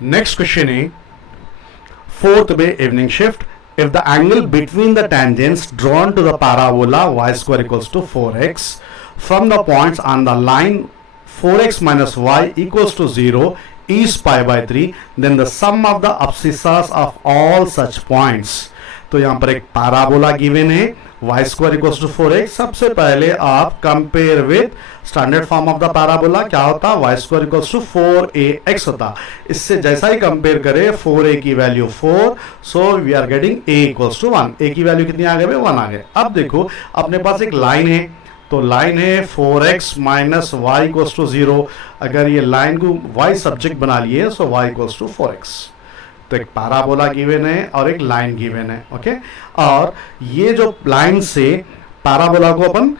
Next question is fourth में evening shift. If the angle between the tangents drawn to the parabola y square equals to 4x from the points on the line 4x minus y equals to 0 is pi by 3, then the sum of the abscissas of all such points. तो यहां पर एक parabola given है y square equals to 4x. सबसे पहले आप compare with standard form of the parabola. क्या होता y square equals to 4ax होता. इससे जैसा ही कंपेयर करें 4a की value 4, so we are getting a equals to 1. a की वैल्यू कितनी आ गए? 1 आ गए. अब देखो अपने पास एक लाइन है, तो लाइन है 4x minus Y equals to 0. अगर ये लाइन को y सब्जेक्ट बना लिए सो y इक्वल्स टू 4x. तो एक पैराबोला गिवन है और एक लाइन गिवन है. ओके, और ये जो लाइन से पैराबोला को अपन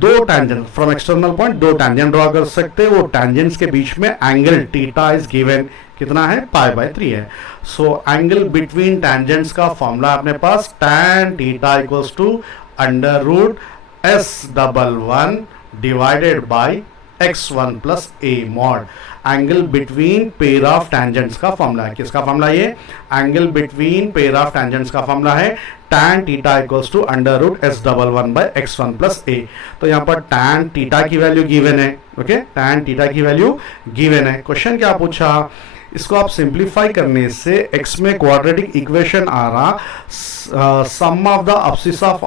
दो टैंजेंट फ्रॉम एक्सटर्नल पॉइंट दो टैंजेंट ड्रॉ कर सकते हैं. वो टैंजेंट्स के बीच में एंगल थीटा इज गिवन. कितना है? पाई बाय 3 है. सो एंगल बिटवीन टैंजेंट्स का फॉर्मूला अपने पास tan theta equals to under root S11 divided by x1 plus a mod. Angle between pair of tangents का फॉर्मूला है. किसका फॉर्मूला? ये angle between pair of tangents का फॉर्मूला है tan theta equals to under root S11 by x1 plus a. तो यहां पर tan थीटा की वैल्यू गिवन है. ओके, tan थीटा की वैल्यू गिवन है. क्वेश्चन क्या पूछा? इसको आप सिंप्लीफाई करने से x में क्वाड्रेटिक इक्वेशन आ रहा, sum of the abscissa of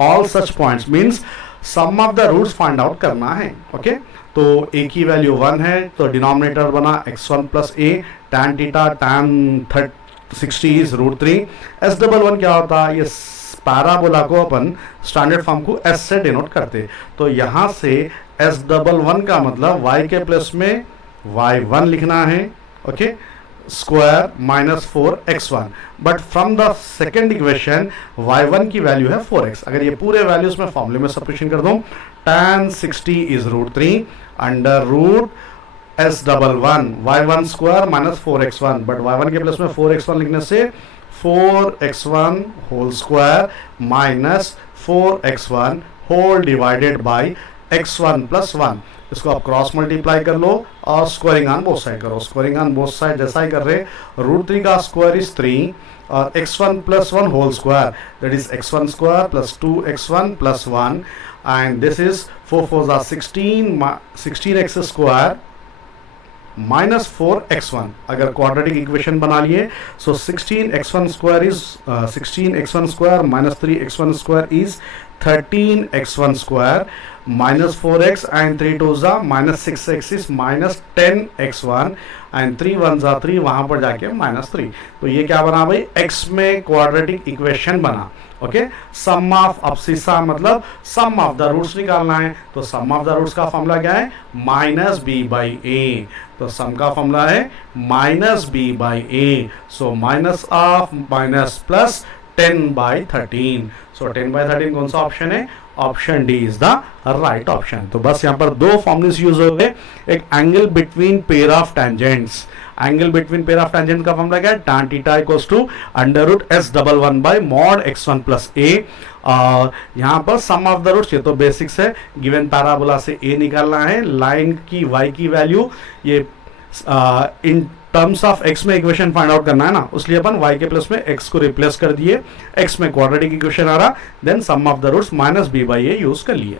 all such points means sum of the roots find out करना है. ओके, तो a की वैल्यू 1 है तो डिनोमिनेटर बना x1 plus a. tan theta tan 60 is root 3. S11 क्या होता है? ये पैराबोला को अपन स्टैंडर्ड फॉर्म को s से डिनोट करते. तो यहां से S11 का मतलब y के प्लस में y1 लिखना है. Okay, square minus 4x1. But from the second equation y1 की वैल्यू है 4x. अगर ये पूरे वैल्यूज में फॉर्मूले में सब्स्टिट्यूशन कर दूं, tan 60 is root 3 under root S11 y1 square minus 4x1. But y1 के प्लस में 4x1 लिखने से 4x1 whole square minus 4x1 whole divided by x1 plus 1. इसको आप क्रॉस मल्टीप्लाई कर लो और स्क्वायरिंग ऑन बोथ साइड करो. स्क्वायरिंग ऑन बोथ साइड जैसा ही कर रहे, रूट 3 का स्क्वायर इज 3 और x1 plus 1 whole square that is x1 square plus 2x1 plus 1 and this is 4 4 are 16x square minus 4x1. अगर क्वाड्रेटिक इक्वेशन बना लिए so 16x1 square is 16x1 square minus 3x1 square is 13x1 square minus 4x and 3 2s are minus 6x is minus 10x1 and 3 1s are 3 वहां पर जाके minus 3. तो ये क्या बना भाई? x में क्वाड्रेटिक इक्वेशन बना. ओके, सम ऑफ अब्सिसा मतलब सम ऑफ द रूट्स निकालना है. तो सम ऑफ द रूट्स का फॉर्मूला क्या है? Minus b by a. तो सम का फॉर्मूला है minus b by a. So minus of minus plus 10 by 13. So 10 by 13 कौन सा ऑप्शन है? Option D is the right option. तो बस यहां पर दो फॉर्मूलेस यूज हो गए. एक angle between pair of tangents. Angle between pair of tangent का फॉर्मूला क्या है? tan theta equals to under root S11 by mod x1 plus a. और यहां पर सम ऑफ द रूट्स, ये तो बेसिक्स है, गिवन पैराबोला से a निकालना है. लाइन की y की वैल्यू ये इन टर्म्स ऑफ x में इक्वेशन फाइंड आउट करना है ना, उसलिए अपन y के प्लस में x को रिप्लेस कर दिए. x में क्वाड्रेटिक इक्वेशन आ रहा, then sum of the roots minus b by a use कर लिए.